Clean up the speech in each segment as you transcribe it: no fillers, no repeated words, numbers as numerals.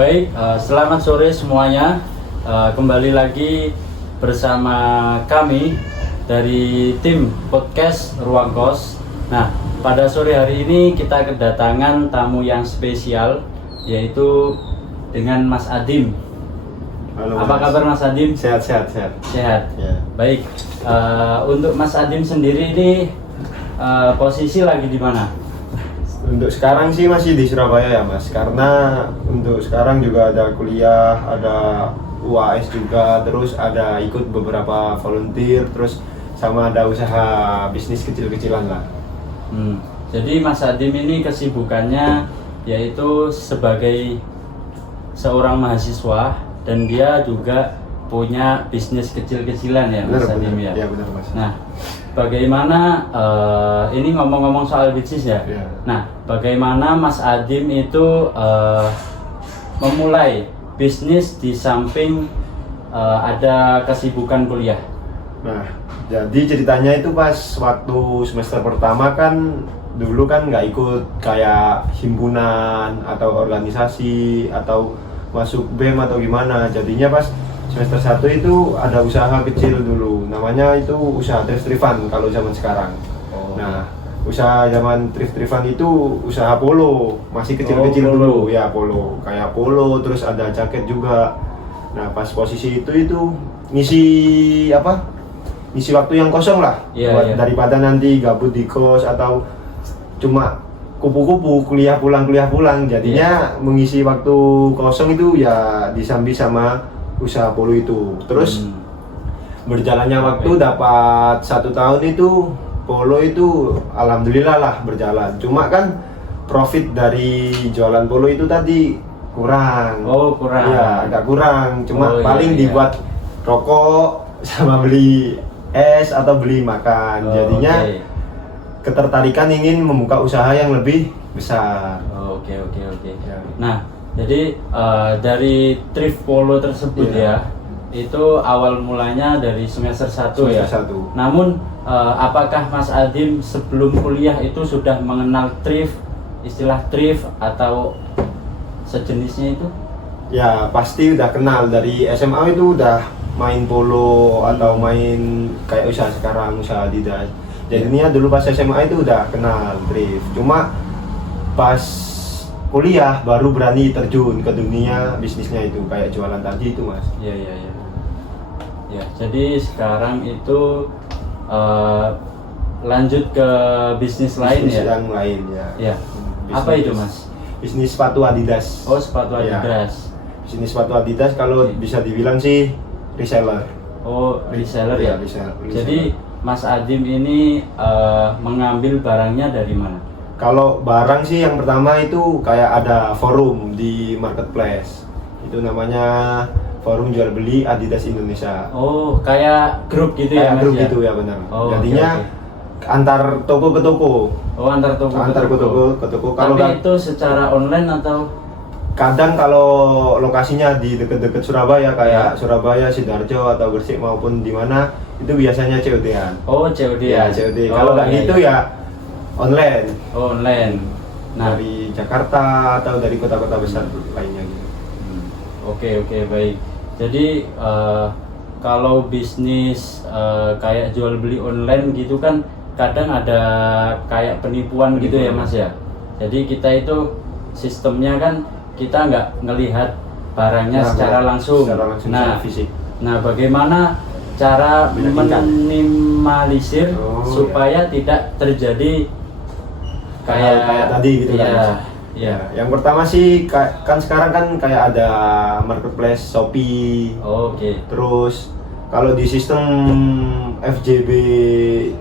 Baik, selamat sore semuanya. Kembali lagi bersama kami dari tim podcast Ruang Kos. Nah, pada sore hari ini kita kedatangan tamu yang spesial, yaitu dengan Mas Adim. Halo, Apa Mas. kabar Mas Adim? Sehat. Sehat. Ya. Baik, untuk Mas Adim sendiri ini posisi lagi di mana? Untuk sekarang sih masih di Surabaya ya Mas, karena untuk sekarang juga ada kuliah, ada UAS juga, terus ada ikut beberapa volunteer, terus sama ada usaha bisnis kecil-kecilan lah. Jadi Mas Adim ini kesibukannya yaitu sebagai seorang mahasiswa dan dia juga punya bisnis kecil-kecilan ya Mas Adim ya? Ya benar Mas. Nah, bagaimana ini ngomong-ngomong soal bisnis ya? Ya. Nah, bagaimana Mas Adim itu memulai bisnis di samping ada kesibukan kuliah? Nah, jadi ceritanya itu pas waktu semester pertama kan dulu kan nggak ikut kayak himpunan atau organisasi atau masuk BEM atau gimana. Jadinya pas semester 1 itu ada usaha kecil dulu, namanya itu usaha thrift-thriftan kalau zaman sekarang. Nah, usaha zaman thrift-thriftan itu usaha polo, masih kecil-kecil dulu ya, polo, kayak polo, terus ada jaket juga. Nah, pas posisi itu ngisi ngisi waktu yang kosong lah, daripada nanti gabut di kos atau cuma kupu-kupu kuliah pulang, jadinya mengisi waktu kosong itu ya disambi sama usaha polo itu. Terus berjalannya waktu dapat 1 tahun itu polo itu alhamdulillah lah berjalan. Cuma kan profit dari jualan polo itu tadi kurang. Kurang. Ya, agak kurang. Cuma paling iya. dibuat rokok sama beli es atau beli makan. Jadinya ketertarikan ingin membuka usaha yang lebih besar. Oke. Ya. Nah, jadi dari thrift polo tersebut ya, itu awal mulanya dari semester 1 ya. Semester 1. Namun apakah Mas Adim sebelum kuliah itu sudah mengenal thrift, istilah thrift atau sejenisnya itu? Ya pasti udah kenal dari SMA itu udah main polo atau main kayak usaha sekarang, usaha Adidas. Jadinya dulu pas SMA itu udah kenal thrift. Cuma pas kuliah baru berani terjun ke dunia bisnisnya itu kayak jualan tadi itu Mas. Iya. Ya, jadi sekarang itu lanjut ke bisnis lain Bisnis ya? yang lain ya. Ya. Apa itu Mas? Bisnis sepatu Adidas. Sepatu Adidas. Bisnis sepatu Adidas kalau bisa dibilang sih reseller. Reseller ya? Reseller. Jadi Mas Adim ini mengambil barangnya dari mana? Kalau barang sih yang pertama itu kayak ada forum di marketplace. Itu namanya forum jual beli Adidas Indonesia. Kayak grup gitu ya Mas? Grup ya? gitu ya benar. Jadinya okay. antar toko ke toko. Antar toko ke toko. Kalau itu secara online atau? Kadang kalau lokasinya di dekat-dekat Surabaya kayak Surabaya, Sidoarjo atau Gresik maupun di mana itu biasanya COD-an. COD ya. COD. Kalau nggak gitu ya online. Online. Nah, dari Jakarta atau dari kota-kota besar lainnya gitu. Oke, baik. Jadi kalau bisnis kayak jual beli online gitu kan kadang ada kayak penipuan gitu ya Mas ya. Jadi kita itu sistemnya kan kita nggak ngelihat barangnya secara langsung. Fisik. Nah, bagaimana cara minimalisir supaya tidak terjadi kayak tadi gitu kan? Ya. Yang pertama sih kan sekarang kan kayak ada marketplace Shopee. Terus kalau di sistem FJB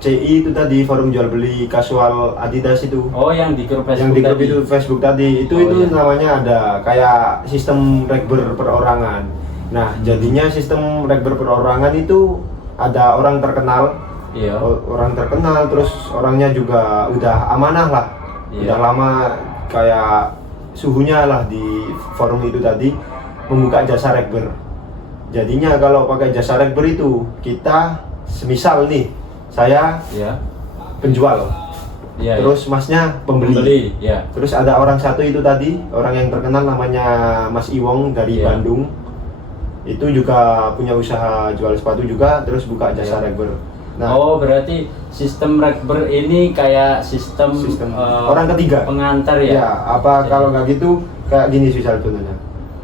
CI itu tadi forum jual beli casual Adidas itu. Yang di grup Facebook. Yang di grup itu Facebook tadi. Itu namanya ada kayak sistem rekber perorangan. Nah, jadinya sistem rekber perorangan itu ada orang terkenal. Orang terkenal terus orangnya juga udah amanah lah. Udah lama kayak suhunya lah di forum itu tadi membuka jasa rekber. Jadinya kalau pakai jasa rekber itu kita semisal nih saya penjual Iya, terus masnya pembeli. ya. Terus ada orang satu itu tadi, orang yang terkenal namanya Mas Iwong dari Iya. Bandung. Itu juga punya usaha jual sepatu juga, terus buka jasa Iya. rekber. Oh, berarti sistem rekber ini kayak sistem, orang ketiga. pengantar ya? Ya, apa Jadi- kalau nggak gitu kayak gini sih contohnya.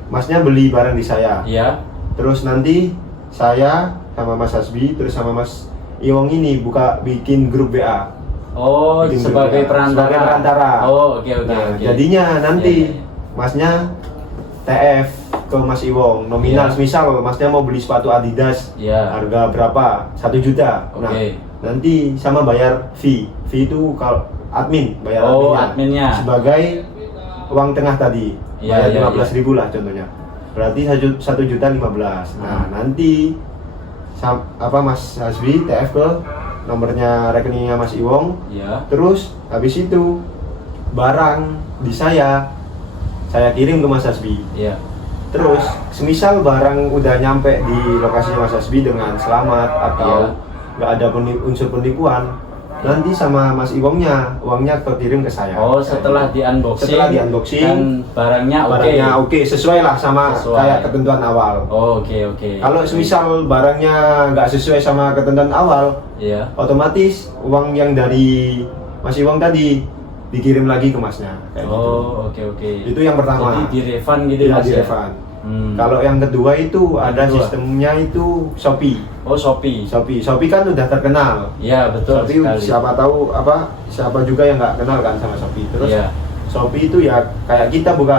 Masnya beli barang di saya. Iya. Terus nanti saya sama Mas Hasbi terus sama Mas Iwong ini bikin grup WA. Oh, Bikin grup sebagai WA. perantara. Sebagai perantara. Oh, oke. Nah, Oke. jadinya nanti Iya, iya. Masnya TF ke Mas Iwong nominal, Iya. misal Masnya mau beli sepatu Adidas Iya. harga berapa? 1 juta. Nah, Oke. nanti sama bayar fee. Fee itu kalau admin, bayar Oh, adminnya. adminnya. Sebagai uang tengah tadi. Iya, Bayar iya, 15.000 lah contohnya. Berarti 1.015.000. Nah, nanti Mas Hasbi TF ke nomornya rekeningnya Mas Iwong. Iya. Terus habis itu barang di saya kirim ke Mas Hasbi. Iya. Terus semisal barang udah nyampe di lokasinya Mas Hasbi dengan selamat atau nggak ada unsur penipuan, nanti sama Mas Iwongnya uangnya kekirim ke saya. Oh, setelah di unboxing. Setelah di unboxing, dan barangnya oke. barangnya oke, sesuai lah sama Sesuai. kayak ketentuan awal. Oh, oke. Kalau semisal barangnya nggak sesuai sama ketentuan awal, Iya. otomatis uang yang dari Mas Iwong tadi dikirim lagi ke Masnya. Kayak gitu. Oh, oke. Itu yang pertama. Jadi di refund gitu Iya, Mas di ya? refund. Hmm. Kalau yang kedua itu ada kedua? sistemnya itu Shopee. Oh, Shopee. Shopee kan udah terkenal. Iya, betul Shopee sekali. siapa juga yang nggak kenal kan sama Shopee. Terus Iya. Shopee itu ya kayak kita buka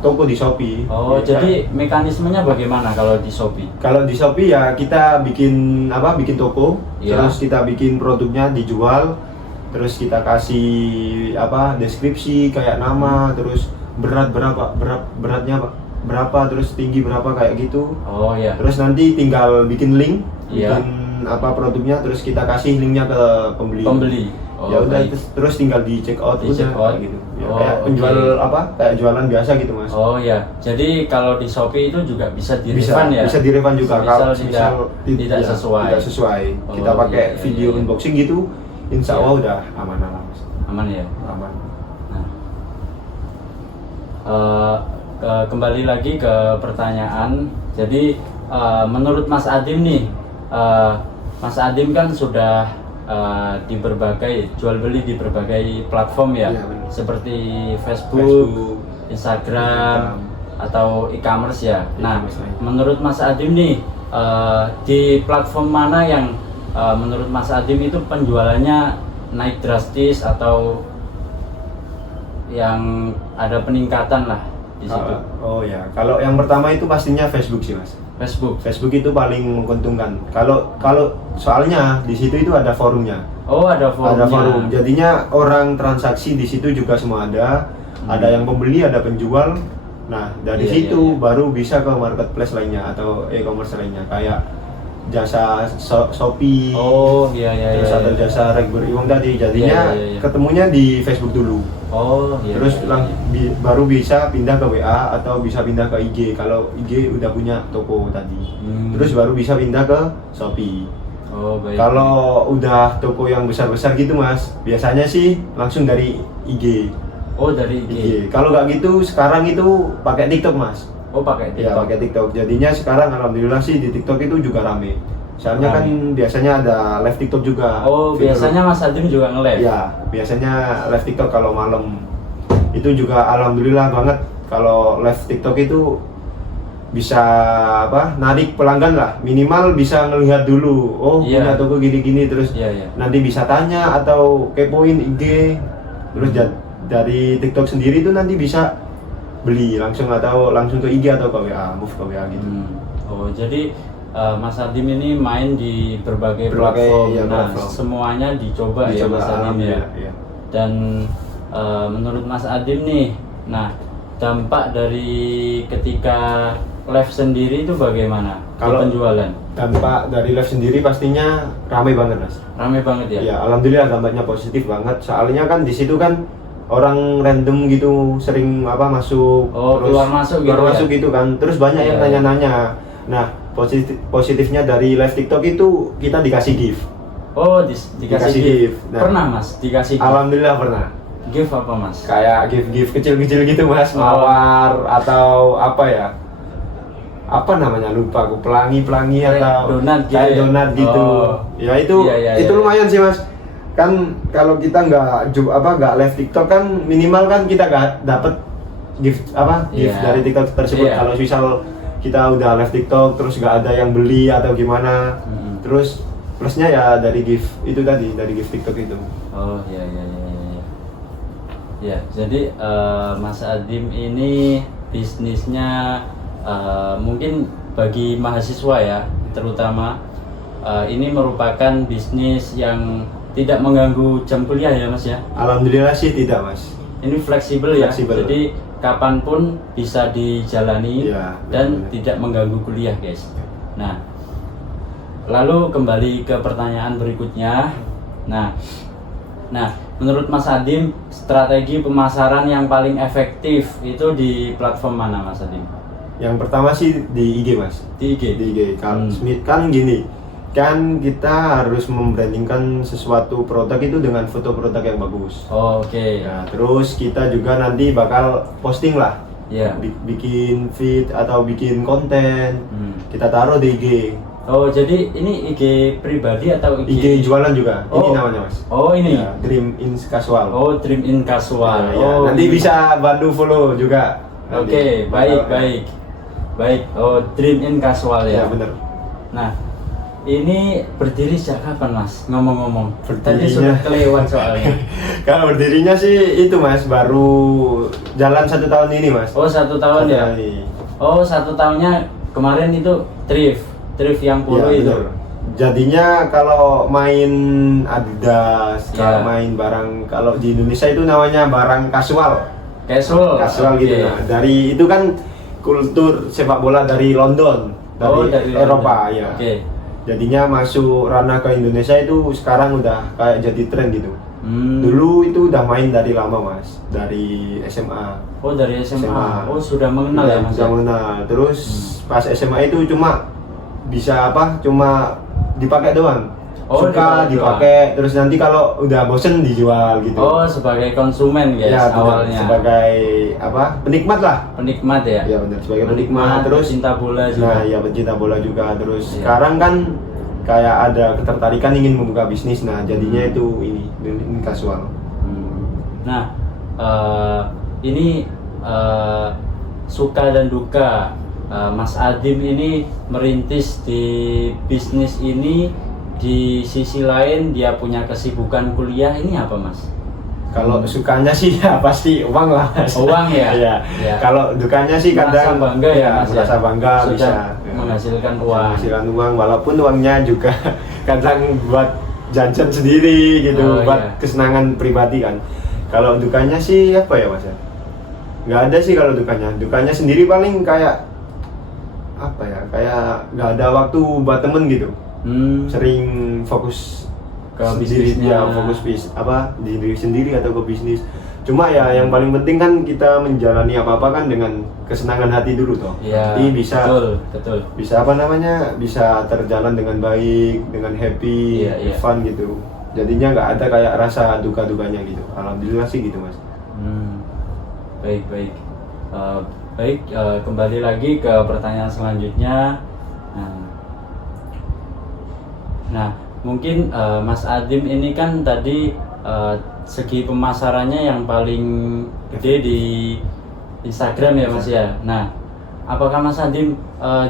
toko di Shopee. Oh, Ya, jadi mekanismenya bagaimana kalau di Shopee? kalau di Shopee ya kita bikin toko, Iya. terus kita bikin produknya dijual, terus kita kasih deskripsi kayak nama, terus beratnya berapa, terus tinggi berapa kayak gitu. Oh, ya. Terus nanti tinggal bikin link, Iya. bikin produknya, terus kita kasih linknya ke pembeli. Pembeli. Oh, Ya udah baik. terus tinggal di check out Di check out. kayak gitu. Ya, Oh, kayak oke. penjual kayak jualan biasa gitu Mas. Oh ya, jadi kalau di Shopee itu juga bisa di bisa refund ya? bisa di refund juga Semisal kalau tidak ya, sesuai. tidak sesuai. Oh, Kita pakai iya, video iya. unboxing gitu, insya Iya. Allah udah aman lah Mas. Aman ya. Aman. Nah, kembali lagi ke pertanyaan. Jadi menurut Mas Adim nih, Mas Adim kan sudah di berbagai jual beli di berbagai platform ya, Iya, benar. seperti Facebook, Facebook, Instagram, atau e-commerce ya. Nah, E-commerce lain. menurut Mas Adim nih, di platform mana yang menurut Mas Adim itu penjualannya naik drastis atau yang ada peningkatan lah di situ? Oh ya, kalau yang pertama itu pastinya Facebook sih Mas. Facebook. Facebook itu paling menguntungkan. Kalau soalnya di situ itu ada forumnya. Oh, ada forumnya. Ada forum. Jadinya orang transaksi di situ juga semua ada. Ada yang pembeli, ada penjual. Nah, dari Iya, situ iya. baru bisa ke marketplace lainnya atau e-commerce lainnya kayak jasa Shopee. Oh, iya. Terus ada jasa Rekber Iwong tadi. Jadinya Iya, iya. ketemunya di Facebook dulu. Oh, iya. Terus iya. baru bisa pindah ke WA atau bisa pindah ke IG kalau IG udah punya toko tadi. Hmm. Terus baru bisa pindah ke Shopee. Oh, baik. Kalau udah toko yang besar-besar gitu Mas, biasanya sih langsung dari IG. Oh, dari IG. IG. Kalau nggak gitu sekarang itu pakai TikTok Mas. Oh, pakai Ya TikTok. pakai TikTok. Jadinya sekarang alhamdulillah sih di TikTok itu juga rame. Soalnya kan biasanya ada live TikTok juga. Oh, Fitur- biasanya Mas Adim juga nge-live. Ya, biasanya live TikTok kalau malam. Itu juga alhamdulillah banget kalau live TikTok itu bisa narik pelanggan lah. Minimal bisa ngelihat dulu. Oh, Iya. punya toko gini-gini terus Iya. nanti bisa tanya atau kepoin IG. Terus dari TikTok sendiri itu nanti bisa beli langsung atau langsung ke IG atau ke WA, move ke WA gitu. Oh, jadi Mas Adim ini main di berbagai Berbagai, platform. ya, Nah, platform. semuanya dicoba ya Dicoba, Mas Adim ya. alhamdulillah, iya. Dan menurut Mas Adim nih, nah dampak dari ketika live sendiri itu bagaimana? Kalau- di penjualan? Dampak dari live sendiri pastinya ramai banget Mas. Rame banget ya? Ya, alhamdulillah dampaknya positif banget. Soalnya kan di situ kan orang random gitu sering masuk Oh, keluar masuk gitu keluar ya? masuk gitu kan. Terus banyak yang Iya, nanya-nanya. Nah, positifnya dari live TikTok itu kita dikasih gift. Oh, dikasih gift. Nah, Pernah Mas dikasih gift? Alhamdulillah pernah. Gift apa Mas? Kayak gift kecil-kecil gitu Mas, mawar atau apa ya? Apa namanya, lupa aku, pelangi atau donat gitu kayak ya? donat gitu. Oh. Ya itu Iya. lumayan sih Mas. Kan kalau kita nggak live TikTok kan minimal kan kita nggak dapet gift Iya. dari TikTok tersebut. Iya. Kalau misal kita udah live TikTok terus nggak ada yang beli atau gimana, terus plusnya ya dari gift itu tadi, dari gift TikTok itu. Oh iya. Ya, jadi Mas Adim ini bisnisnya mungkin bagi mahasiswa ya, terutama ini merupakan bisnis yang tidak mengganggu jam kuliah ya Mas ya. Alhamdulillah sih tidak Mas. Ini fleksibel ya, Fleksibel. jadi kapanpun bisa dijalani Iya, dan benar. tidak mengganggu kuliah guys. Nah, lalu kembali ke pertanyaan berikutnya. Nah, menurut Mas Adim, strategi pemasaran yang paling efektif itu di platform mana Mas Adim? Yang pertama sih di IG Mas. Di IG. Di IG kan gini, kan kita harus membrandingkan sesuatu produk itu dengan foto produk yang bagus. Oh, oke. Ya, terus kita juga nanti bakal posting lah, Iya. bikin feed atau bikin konten, kita taruh di IG. Oh, jadi ini IG pribadi atau IG jualan juga, ini Oh. namanya Mas. Oh, ini. Ya, Dream in Casual. Oh, Dream in Casual. Ya, ya. Oh, Nanti ini. bisa bantu follow juga. Oke, Nanti. baik. Oh, Dream in Casual Ya ya. bener. Nah, ini berdiri sejak kapan Mas? Ngomong-ngomong. Tadi Berdirinya- sudah kelewat soalnya. Kalau berdirinya sih itu Mas, baru jalan 1 tahun ini Mas. Oh, 1 tahun ya. Satu tahun ini. Oh, 1 tahunnya kemarin itu thrift yang polo Iya, itu. bener. Jadinya kalau main Adidas, kalau Iya. main barang, kalau di Indonesia itu namanya barang kasual. Casual. Gitu. Oke. Nah, dari itu kan kultur sepak bola dari London, dari Eropa London. ya. Oke. Jadinya masuk ranah ke Indonesia itu sekarang udah kayak jadi tren gitu. Hmm. Dulu itu udah main dari lama Mas, dari SMA. Oh, dari SMA. Oh, sudah mengenal ya Mas. Sudah mengenal. Terus pas SMA itu cuma bisa cuma dipakai doang. Oh, Suka dipakai, terus nanti kalau udah bosen dijual gitu. Oh, sebagai konsumen guys Ya, benar. awalnya. Sebagai penikmat lah. Penikmat ya. Ya benar, sebagai penikmat. Terus cinta bola juga. nah, ya pecinta bola juga. Terus Iya. sekarang kan kayak ada ketertarikan ingin membuka bisnis. Nah, jadinya itu ini kasual. Nah, ini suka dan duka Mas Adim ini merintis di bisnis ini, di sisi lain dia punya kesibukan kuliah, ini apa Mas? Kalau sukanya sih ya pasti uang lah Mas. Uang ya? Iya. Ya. Kalau dukanya sih Merasa kadang bangga ya, Mas, ya? merasa bangga Sudah bisa menghasilkan uang. menghasilkan uang, walaupun uangnya juga kadang buat jajan sendiri gitu, Oh, buat iya. kesenangan pribadi kan. Kalau dukanya sih apa ya Mas? Nggak ada sih kalau dukanya. Dukanya sendiri paling kayak apa ya? Kayak nggak ada waktu buat temen gitu. Sering fokus Ke sendiri, bisnisnya. ya fokus di diri sendiri atau ke bisnis. Cuma ya yang paling penting kan kita menjalani apa-apa kan dengan kesenangan hati dulu toh. Iya. Jadi bisa Betul. bisa bisa terjalan dengan baik, dengan happy, Iya. fun gitu. Jadinya nggak ada kayak rasa duka-dukanya gitu. Alhamdulillah sih gitu Mas. Baik. Kembali lagi ke pertanyaan selanjutnya. Nah, mungkin Mas Adim ini kan tadi segi pemasarannya yang paling gede di Instagram ya Mas ya. Nah, apakah Mas Adim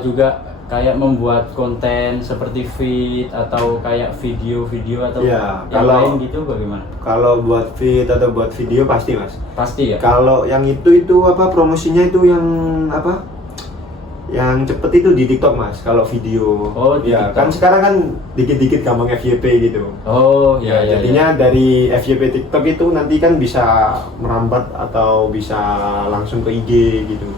juga kayak membuat konten seperti feed atau kayak video-video atau Ya, yang kalau- lain gitu bagaimana? Kalau buat feed atau buat video pasti Mas. Pasti ya. Kalau yang itu promosinya itu yang yang cepet itu di TikTok Mas. Kalau video, Oh, di ya TikTok. kan sekarang kan dikit-dikit gampang FYP gitu. Oh, Ya, iya. jadinya dari FYP TikTok itu nanti kan bisa merambat atau bisa langsung ke IG gitu.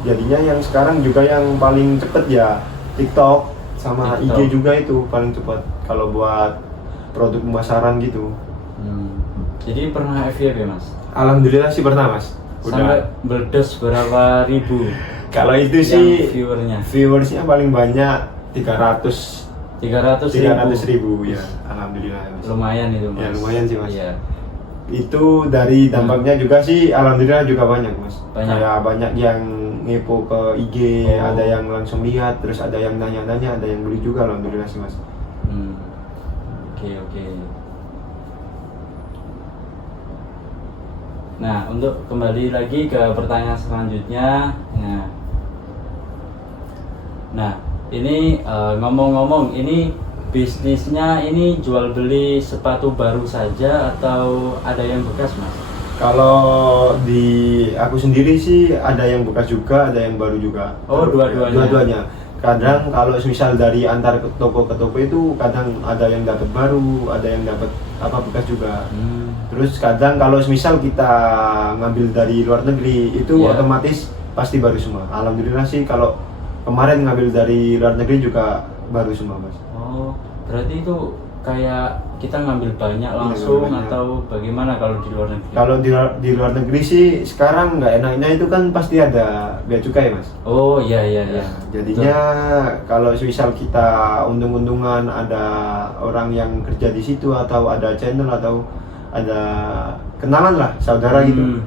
Jadinya yang sekarang juga yang paling cepet ya TikTok sama TikTok. IG juga itu paling cepat kalau buat produk pemasaran gitu. Jadi pernah FYP Mas? Alhamdulillah sih pernah Mas. Sampai meledos berapa ribu Kalau itu yang sih viewernya? viewersnya paling banyak 300 300.000 ya, alhamdulillah Mas. Lumayan itu Mas. Ya, lumayan sih, Mas. Iya. Itu dari dampaknya juga sih alhamdulillah juga banyak Mas. Banyak. Kayak banyak yang ngepo ke IG, Oh. ada yang langsung lihat, terus ada yang nanya-nanya, ada yang beli juga alhamdulillah sih Mas. Oke. Nah, untuk kembali lagi ke pertanyaan selanjutnya. Nah, ini ngomong-ngomong, ini bisnisnya ini jual beli sepatu baru saja atau ada yang bekas Mas? Kalau di aku sendiri sih ada yang bekas juga, ada yang baru juga. Oh, dua-duanya. Dua-duanya. Kadang kalau misal dari antar toko ke toko itu kadang ada yang dapat baru, ada yang dapat bekas juga. Terus kadang kalau misal kita ngambil dari luar negeri itu Yeah. otomatis pasti baru semua. Alhamdulillah sih kalau kemarin ngambil dari luar negeri juga baru semua Mas. Oh, berarti itu kayak kita ngambil banyak langsung banyak. atau bagaimana kalau di luar negeri? Kalau di luar negeri sih sekarang nggak enaknya itu kan pasti ada bea cukai Mas. Oh iya. Jadinya kalau misal kita untung-untungan ada orang yang kerja di situ atau ada channel atau ada kenalan lah saudara gitu.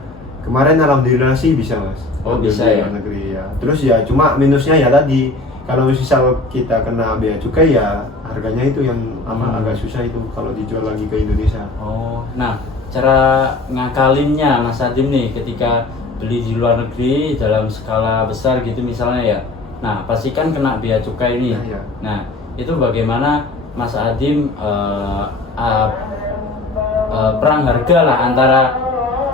Kemarin alhamdulillah sih bisa Mas. Oh, Ambil bisa di ya? luar negeri ya. Terus ya cuma minusnya ya tadi kalau misal kita kena bea cukai ya harganya itu yang agak susah itu kalau dijual lagi ke Indonesia. Oh, nah cara ngakalinnya Mas Adim nih ketika beli di luar negeri dalam skala besar gitu misalnya ya. Nah, pasti kan kena bea cukai nih. Iya. Nah, itu bagaimana Mas Adim perang harga lah antara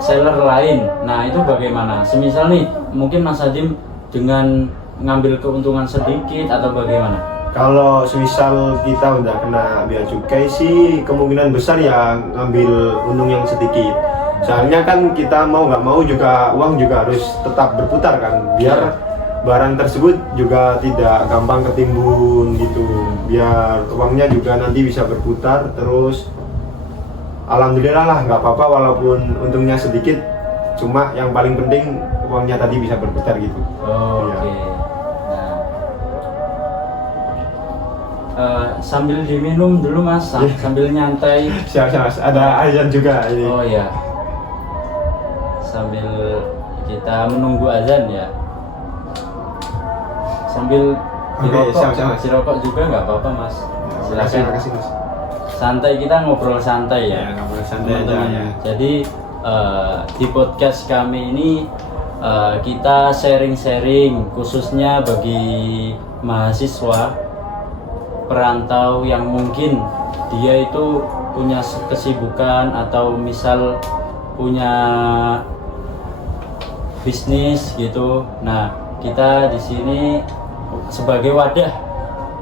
seller lain. Nah, itu bagaimana? Semisal nih, mungkin Mas Adim dengan ngambil keuntungan sedikit atau bagaimana? Kalau semisal kita udah kena bea cukai sih kemungkinan besar ya ngambil untung yang sedikit. Soalnya kan kita mau nggak mau juga uang juga harus tetap berputar kan, biar barang tersebut juga tidak gampang ketimbun gitu. Biar uangnya juga nanti bisa berputar terus. Alhamdulillah lah nggak apa-apa walaupun untungnya sedikit, cuma yang paling penting uangnya tadi bisa berputar gitu. Oh, Iya. oke. Sambil diminum dulu Mas, sambil nyantai. Siap Mas, ada azan juga ini. Oh ya, sambil kita menunggu azan ya, sambil Oke, dirokok, siap, Mas. dirokok juga nggak apa-apa Mas. Terima kasih Mas. Santai, kita ngobrol santai ya. Ngobrol santai aja teman-teman. ya. Jadi di podcast kami ini kita sharing-sharing khususnya bagi mahasiswa perantau yang mungkin dia itu punya kesibukan atau misal punya bisnis gitu. Nah, kita di sini sebagai wadah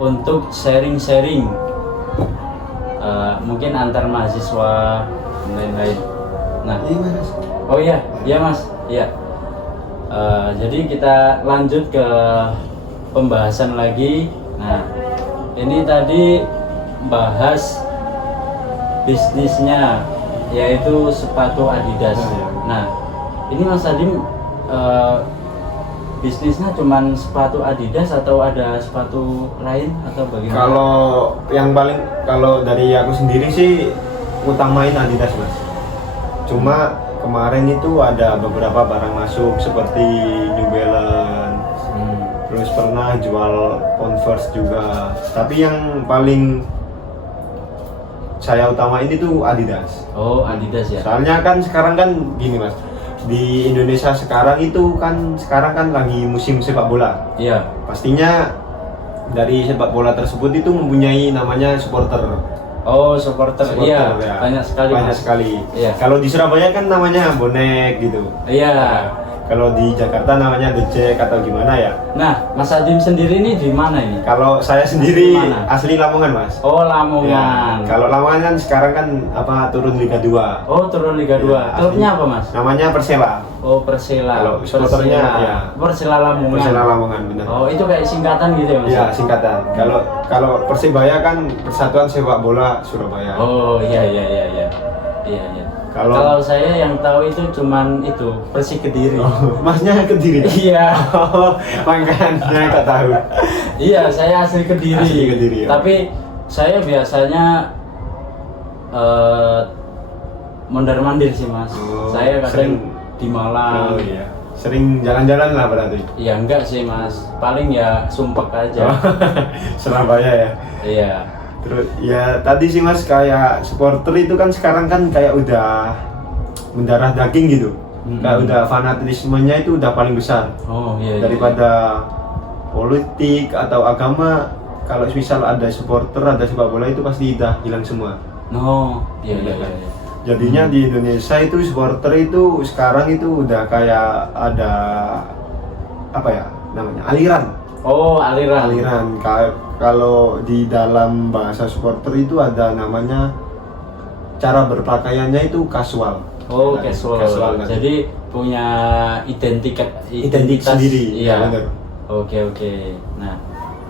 untuk sharing-sharing mungkin antar mahasiswa dan lain-lain. Nah, Mas. oh iya Mas, iya. Jadi kita lanjut ke pembahasan lagi. Nah, ini tadi bahas bisnisnya yaitu sepatu Adidas. Nah, ini Mas Adim bisnisnya cuman sepatu Adidas atau ada sepatu lain atau bagaimana? Kalau dari aku sendiri sih utamain Adidas Mas. Cuma kemarin itu ada beberapa barang masuk seperti New Balance, terus pernah jual Converse juga. Tapi yang paling saya utamain itu Adidas. Oh, Adidas ya. Soalnya kan sekarang kan gini Mas, di Indonesia sekarang kan lagi musim sepak bola. Iya. Pastinya dari sepak bola tersebut itu mempunyai namanya supporter. Oh, supporter. Iya, Ya. banyak sekali. Banyak Mas. sekali. Iya. Kalau di Surabaya kan namanya bonek gitu. Iya. Kalau di Jakarta namanya The Jack atau gimana ya? Nah, Mas Adim sendiri ini di mana ini? Kalau saya sendiri Mana? asli Lamongan Mas. Oh, Ya, Lamongan. kalau Lamongan kan sekarang kan turun Liga 2. Oh, turun Liga 2. Ya, Klubnya asli. apa, Mas? Namanya Persela. Oh, Persela. Kalau supporternya, ya. Persela Lamongan. Persela Lamongan benar. Oh, itu kayak singkatan gitu ya, Mas? Ya, singkatan. Kalau Persebaya kan Persatuan Sepak Bola Surabaya. Oh, iya. Iya. Kalau saya yang tahu itu cuman itu Persik Kediri. Oh, Masnya Kediri. Iya. Oh, makanya nggak tahu. Iya, saya asli Kediri. Asli Kediri, ya. Tapi Saya biasanya mondar-mandir sih mas. Oh, Saya kadang sering- di Malang. Oh iya. Sering jalan-jalan lah berarti. Ya enggak sih mas, paling ya sumpek aja. Oh, Surabaya ya. Iya. Terus ya tadi sih mas, kayak supporter itu kan sekarang kan kayak udah mendarah daging gitu. Kayak udah fanatismenya itu udah paling besar Oh iya. daripada politik atau agama. Kalau misal ada supporter, ada sepak bola itu pasti udah hilang semua. No, iya iya iya. Jadinya di Indonesia itu supporter itu sekarang itu udah kayak ada apa ya namanya, aliran. Oh aliran. Kalau di dalam bahasa supporter itu ada namanya, cara berpakaiannya itu casual. Oh Nah, casual. kan. Jadi punya identitas sendiri. Iya. Ya, benar. Oke.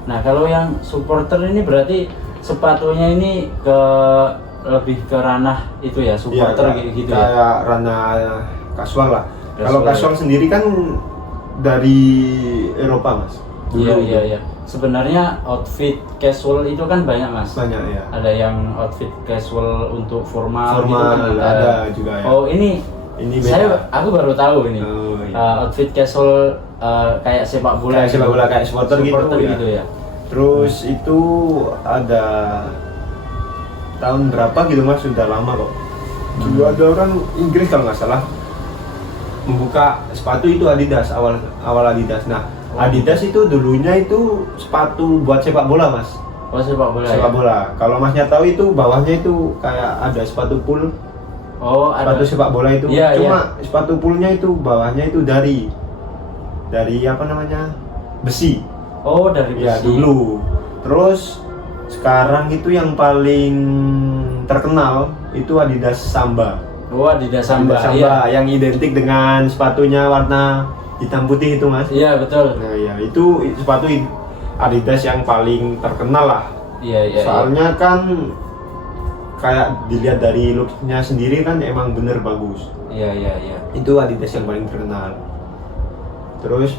Nah kalau yang supporter ini berarti sepatunya ini lebih ke ranah itu ya supporter Iya, gitu ya. kayak ranah casual lah. Casual, Kalau casual ya. sendiri kan dari Eropa mas. Iya. Sebenarnya outfit casual itu kan banyak mas. Banyak ya. Ada yang outfit casual untuk formal, gitu Formal kan ada juga ya. Oh ini beda. aku baru tahu ini. Oh, iya. Outfit casual kayak sepak bola. Kayak sepak bola, kayak supporter gitu, ya. gitu ya. Terus itu ada tahun berapa gitu mas, sudah lama kok. Dulu ada orang Inggris kalau nggak salah membuka sepatu itu Adidas, awal Adidas. Nah, Adidas itu dulunya itu sepatu buat sepak bola mas. Oh sepak bola. Sepak ya? bola. Kalau masnya tahu itu bawahnya itu kayak ada sepatu pool. Oh ada. Sepatu sepak bola itu. Iya, Cuma sepatu poolnya itu bawahnya itu dari apa namanya, besi. Oh dari besi. Ya dulu. Terus sekarang itu yang paling terkenal itu Adidas Samba. Oh Adidas Samba. Adidas Iya. yang identik dengan sepatunya warna hitam putih itu mas. Iya betul. Nah ya itu sepatu Adidas yang paling terkenal lah. Iya. Soalnya kan kayak dilihat dari looknya sendiri kan emang bener bagus. Iya. Itu Adidas yang paling terkenal. Terus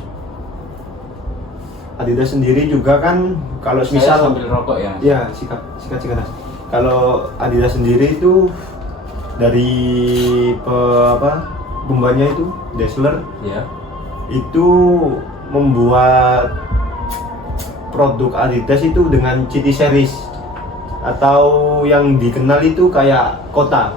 Adidas sendiri juga kan kalau Saya misal sambil rokok ya. ya sikat Mas. Kalau Adidas sendiri itu dari bumbanya itu Dassler Iya. itu membuat produk Adidas itu dengan city series atau yang dikenal itu kayak kota,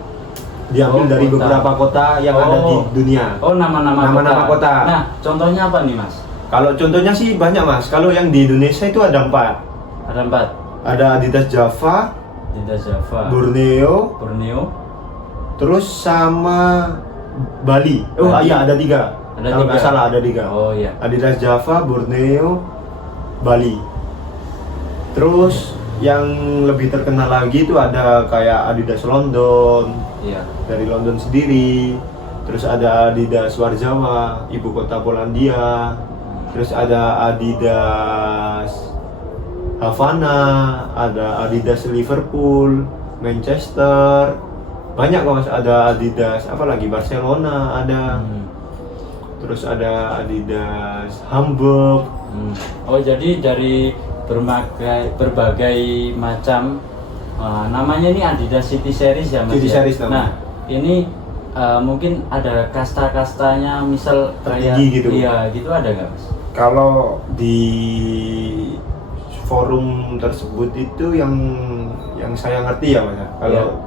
diambil Oh, dari kota. beberapa kota yang ada di dunia. Oh nama-nama kota. Nah contohnya apa nih mas? Kalau contohnya sih banyak mas. Kalau yang di Indonesia itu ada 4. Ada 4. Ada Adidas Java, Adidas Java, Borneo, terus sama Bali. Oh Bali. iya ada 3. Ada Kalau nggak 3. salah ada 3. Oh iya. Adidas Java, Borneo, Bali. Terus yang lebih terkenal lagi itu ada kayak Adidas London, Iya. dari London sendiri. Terus ada Adidas Warzawa, ibu kota Polandia. Terus ada Adidas Havana, ada Adidas Liverpool, Manchester. Banyak kok mas, ada Adidas apa lagi, Barcelona ada. Terus ada Adidas Hamburg. Oh jadi dari berbagai macam namanya ini Adidas City Series ya mas. City ya? Series namanya. Nah ini mungkin ada kasta-kastanya misal kayak Tertinggi gitu. Iya gitu ada nggak mas? Kalau di forum tersebut itu yang saya ngerti ya mas. Kalau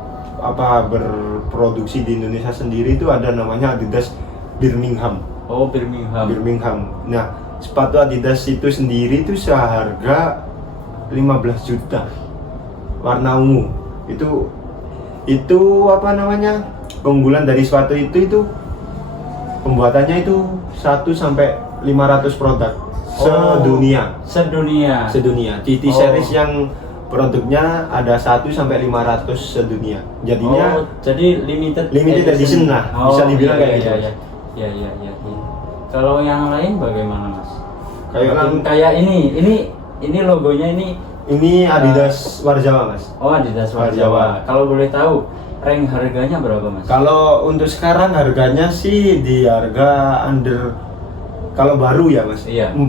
apa berproduksi di Indonesia sendiri itu ada namanya Adidas Birmingham. Oh Birmingham. Nah, sepatu Adidas itu sendiri itu seharga 15 juta. Warna ungu. Itu apa namanya? Keunggulan dari sepatu itu pembuatannya itu 1 sampai 500 produk sedunia. GT series yang produknya ada 1 sampai 500 sedunia. Jadinya jadi limited edition lah, bisa dibilang kayak gitu. Iya. Kalau yang lain bagaimana mas? Kayak ini logonya ini Adidas Warzawa mas. Oh Adidas Warzawa. Kalau boleh tahu rank harganya berapa mas? Kalau untuk sekarang harganya sih di harga under, kalau baru ya mas, Iya. 4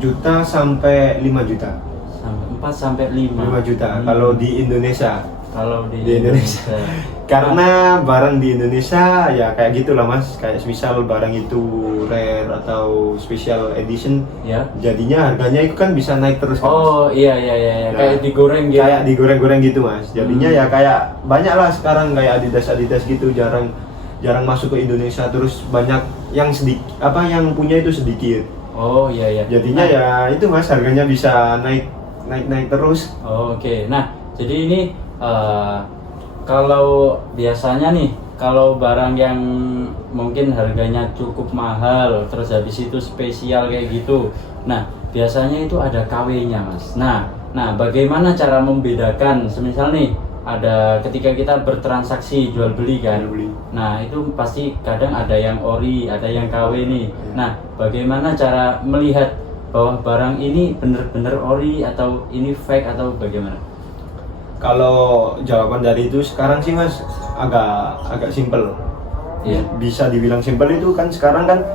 juta sampai 5 juta. Sampai 4 4 sampai 5. 5 juta kalau di Indonesia. Kalau di Indonesia. Karena barang di Indonesia ya kayak gitulah Mas, kayak misal barang itu rare atau special edition, ya. jadinya harganya itu kan bisa naik terus kan, Mas. Oh iya. Nah, Kayak digoreng gitu. Kayak digoreng-goreng gitu Mas. Jadinya ya kayak banyak lah sekarang kayak Adidas gitu jarang masuk ke Indonesia, terus banyak yang yang punya itu sedikit. Oh iya. Jadinya ya itu Mas, harganya bisa naik terus. Oh, oke. Nah, jadi ini kalau biasanya nih, kalau barang yang mungkin harganya cukup mahal, terus habis itu spesial kayak gitu, nah biasanya itu ada KW-nya Mas. Nah, bagaimana cara membedakan? Semisal nih, ada ketika kita bertransaksi jual beli kan, nah itu pasti kadang ada yang ori, ada yang KW nih. Nah, bagaimana cara melihat bahwa barang ini benar-benar ori atau ini fake atau bagaimana? Kalau jawaban dari itu sekarang sih Mas agak simpel. Iya. Bisa dibilang simpel itu kan sekarang kan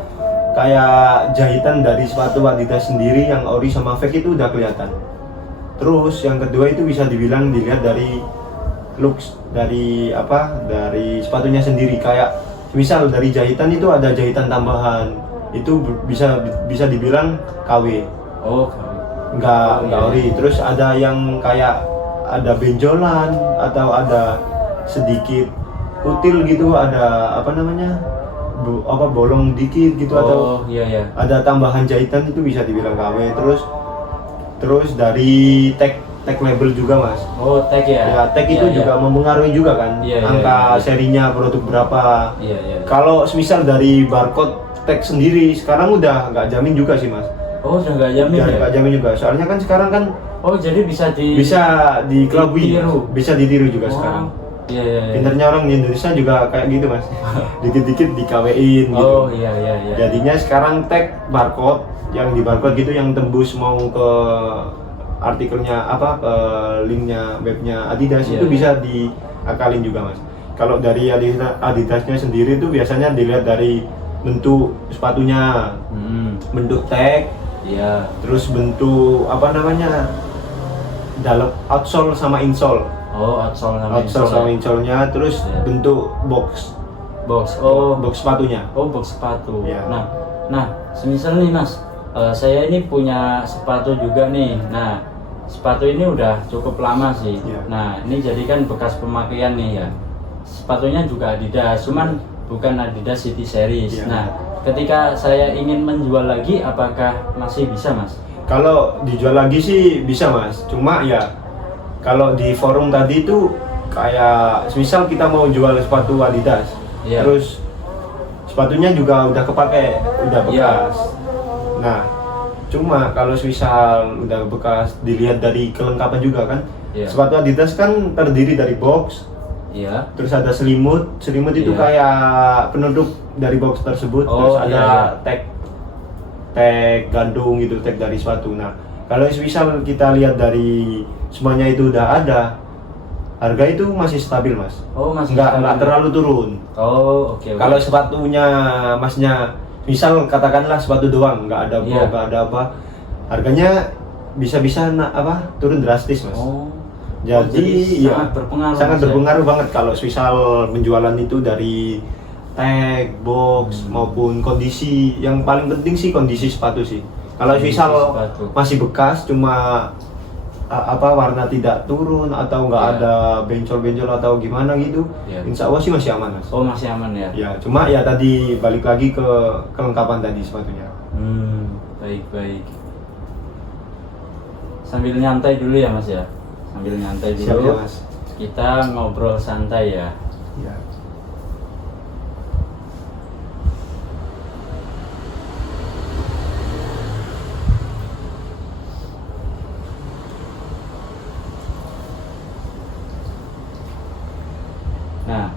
kayak jahitan dari sepatu Adidas sendiri yang ori sama fake itu udah kelihatan. Terus yang kedua itu bisa dibilang dilihat dari looks, dari sepatunya sendiri, kayak misal dari jahitan itu ada jahitan tambahan. Itu bisa dibilang KW. Oh, Enggak ori. Terus ada yang kayak ada benjolan atau ada sedikit kutil gitu, ada bolong dikit gitu, atau iya. ada tambahan jahitan, itu bisa dibilang KW. Terus dari tag label juga Mas. Oh, tag ya. Ya, tag itu juga mempengaruhi juga kan, angka serinya produk berapa. Iya. Kalau misal dari barcode tag sendiri sekarang udah nggak jamin juga sih Mas. Oh, udah nggak jamin ya? Nggak jamin juga, soalnya kan sekarang kan jadi bisa dikelabui, bisa ditiru juga sekarang. Iya. Pinternya orang di Indonesia juga kayak gitu Mas. Dikit-dikit di KW-in gitu. Oh iya. Jadinya sekarang tag barcode, yang di barcode gitu yang tembus mau ke artikelnya ke linknya webnya Adidas, itu bisa diakalin juga Mas. Kalau dari Adidasnya sendiri itu biasanya dilihat dari bentuk sepatunya, bentuk tag, terus bentuk dalam outsole sama insole. Oh, outsole sama insole-nya, terus bentuk box sepatunya. Oh, box sepatu. Ya. Nah, semisal nih Mas, saya ini punya sepatu juga nih. Nah, sepatu ini udah cukup lama sih. Ya. Nah, ini jadi kan bekas pemakaian nih ya. Sepatunya juga Adidas, cuman bukan Adidas City Series. Ya. Nah, ketika saya ingin menjual lagi, apakah masih bisa Mas? Kalau dijual lagi sih bisa Mas, cuma ya kalau di forum tadi itu kayak misal kita mau jual sepatu Adidas, terus sepatunya juga udah kepake, udah bekas. Nah, cuma kalau misal udah bekas, dilihat dari kelengkapan juga kan. Sepatu Adidas kan terdiri dari box, terus ada selimut itu kayak penutup dari box tersebut, terus ada tag gantung gitu, tag dari sepatu. Nah, kalau misal kita lihat dari semuanya itu udah ada, harga itu masih stabil Mas. Oh, masih nggak terlalu turun. Oh, oke. Kalau sepatunya Masnya misal katakanlah sepatu doang, nggak ada blok, nggak ada apa, harganya bisa turun drastis Mas. Jadi sangat berpengaruh banget kalau misal penjualan itu dari tag, box maupun kondisi. Yang paling penting sih kondisi sepatu sih. Kalau misal masih bekas, cuma warna tidak turun atau nggak ada bencol-bencol atau gimana gitu, insya Allah sih masih aman Mas. Oh, masih aman ya? Ya, cuma ya tadi balik lagi ke kelengkapan tadi sepatunya. Baik. Sambil nyantai dulu ya Mas ya? Sambil nyantai dulu. Siap ya Mas. Kita ngobrol santai ya. Ya. Nah,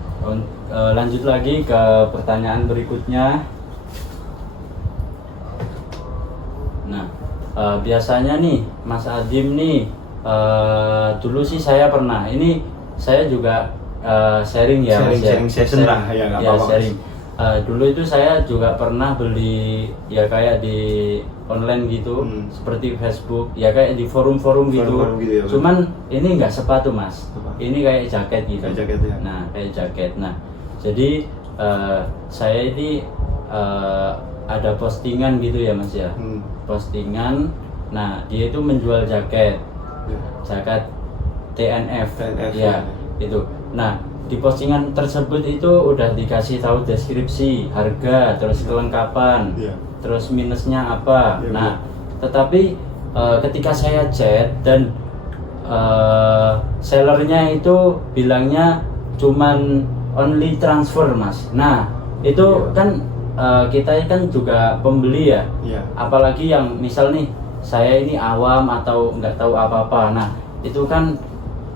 lanjut lagi ke pertanyaan berikutnya. Nah, biasanya nih Mas Adim nih, dulu sih saya pernah, ini saya juga sharing ya Mas ya. Sharing session lah ya, nggak apa-apa. Sharing. dulu itu saya juga pernah beli ya kayak di online gitu, seperti Facebook, ya kayak di forum-forum gitu. Forum-forum gitu ya, Mas? Cuman ini nggak sepatu mas, Apa? ini kayak jaket gitu. Kayak jaket ya? Nah kayak jaket. Nah jadi saya ini ada postingan gitu ya mas ya, postingan. Nah dia itu menjual jaket, jaket TNF, TNF, ya itu. Nah di postingan tersebut itu udah dikasih tahu deskripsi, harga, terus kelengkapan, Iya. terus minusnya apa. Iya, Nah tetapi ketika saya chat dan sellernya itu bilangnya cuman only transfer mas. Nah itu Iya. kan kita kan juga pembeli ya, Iya. apalagi yang misal nih saya ini awam atau nggak tahu apa-apa. Nah itu kan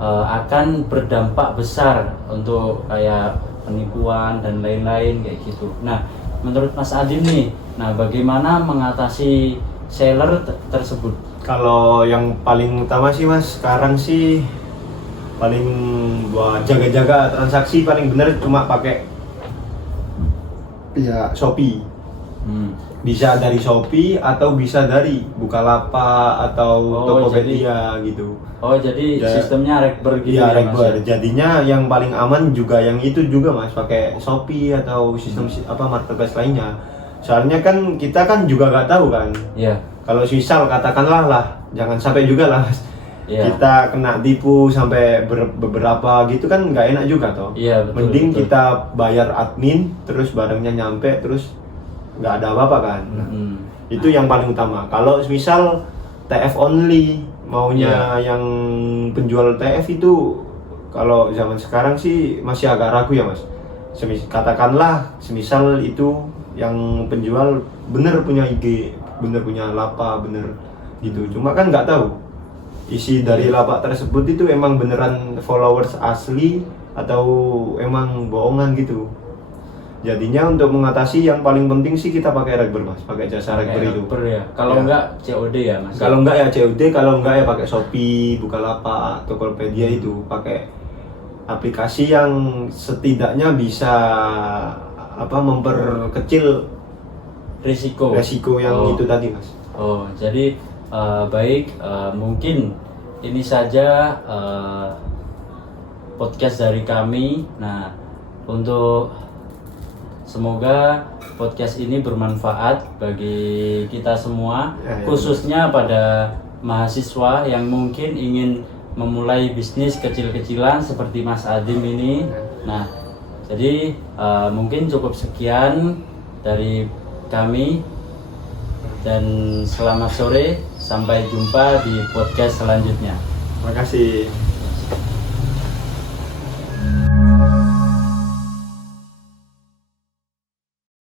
akan berdampak besar untuk kayak penipuan dan lain-lain kayak gitu. Nah menurut Mas Adim nih, nah bagaimana mengatasi seller tersebut? Kalau yang paling utama sih mas, sekarang sih paling buat jaga-jaga transaksi paling bener cuma pakai ya Shopee. Bisa dari Shopee atau bisa dari Bukalapak atau Tokopedia gitu. Oh jadi sistemnya rekber gitu Iya, ya mas? rekber. Jadinya yang paling aman juga yang itu juga mas, pakai Shopee atau sistem marketplace lainnya. Soalnya kan kita kan juga nggak tahu kan. Iya. Kalau misal katakanlah lah, jangan sampai juga lah mas. Iya. Kita kena tipu sampai beberapa gitu kan nggak enak juga toh. Iya, betul, Mending betul. kita bayar admin, terus barangnya nyampe, terus nggak ada apa-apa kan. Nah, itu yang paling utama. Kalau misal TF only, maunya yang penjual TF itu, kalau zaman sekarang sih masih agak ragu ya mas. Katakanlah semisal itu yang penjual bener punya IG, bener punya lapak, bener gitu. Cuma kan nggak tahu isi dari lapak tersebut itu emang beneran followers asli atau emang bohongan gitu. Jadinya untuk mengatasi yang paling penting sih kita pakai rekber mas, pakai jasa rekber itu. Ya. Kalau Ya. enggak COD ya mas? Kalau enggak ya COD, kalau enggak ya pakai Shopee, Bukalapak, Tokopedia itu pakai aplikasi yang setidaknya bisa memperkecil resiko yang itu tadi mas. Oh jadi baik, mungkin ini saja podcast dari kami. Nah untuk semoga podcast ini bermanfaat bagi kita semua, Ya. khususnya pada mahasiswa yang mungkin ingin memulai bisnis kecil-kecilan seperti Mas Adim ini. Nah, jadi mungkin cukup sekian dari kami dan selamat sore, sampai jumpa di podcast selanjutnya. Terima kasih.